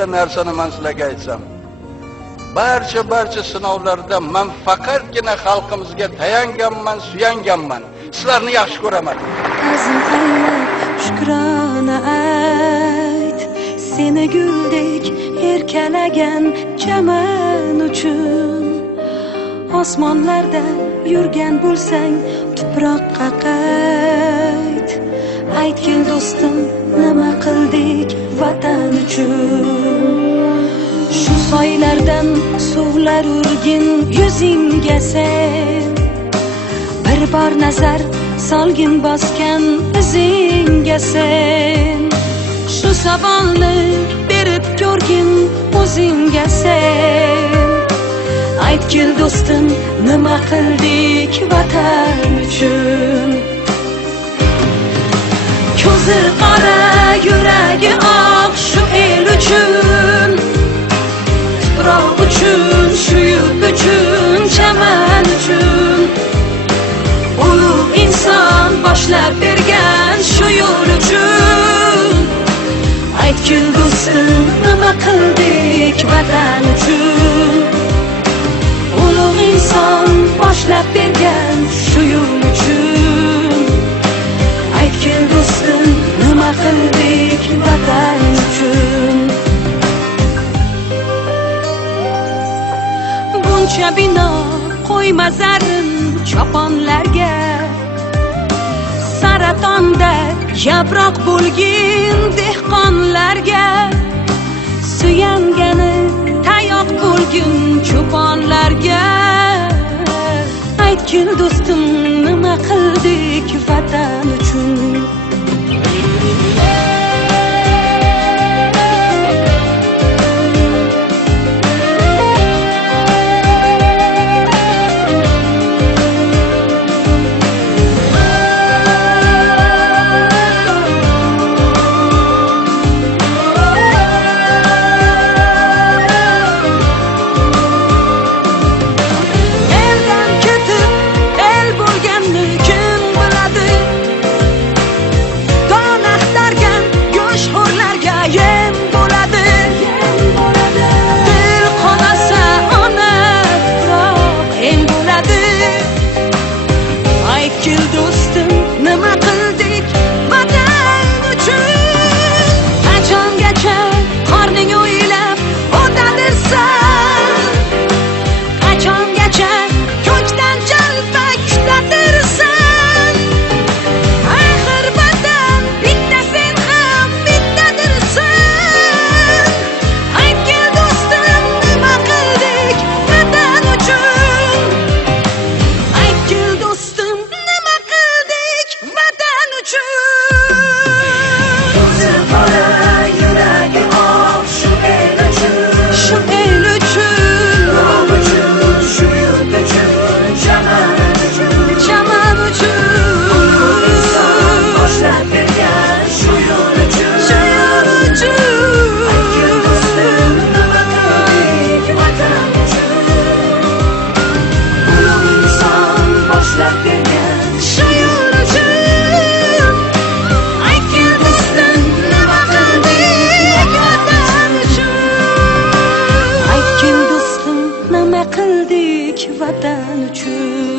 bitta narsani men sizlarga aytsam. Barcha sinovlarda men faqatgina xalqimizga tayanganman, suyanganman. Sizlarni yaxshi ko'raman. Azim aylab shukrona ayt, seni guldek erkalagan chaman uchun. Osmonlarda yurgan bo'lsang, tuproqqa qayt. Aytgin do'stim, nima qildik vatan uchun? Shu soylardan suvlar urgin yuzingga sen. Bir bor nazar solgin bosgan izingga sen. Shu savolni berib ko'rgin o'zingga sen. Aytgin do'stim, nima qildik vatan uchun? Ko'zi qora, yuragi oq shu el uchun. Tuproq uchun, shu yurt uchun, chaman uchun. Ulug' inson boshlab bergan shu yo'l uchun. Aytgin do'stim, nima qildik vatan uchun? Ulug' inson boshlab bergan shu yo'l uchun. Aytgin do'stim, nima qildik vatan uchun? Buncha bino qo'yma zarin choponlarga, saratonda yaproq bo'lgin dehqonlarga, suyangani tayoq bo'lgin cho'ponlarga. Aytgin do'stim, nima qildik vatan uchun? Vatan uchun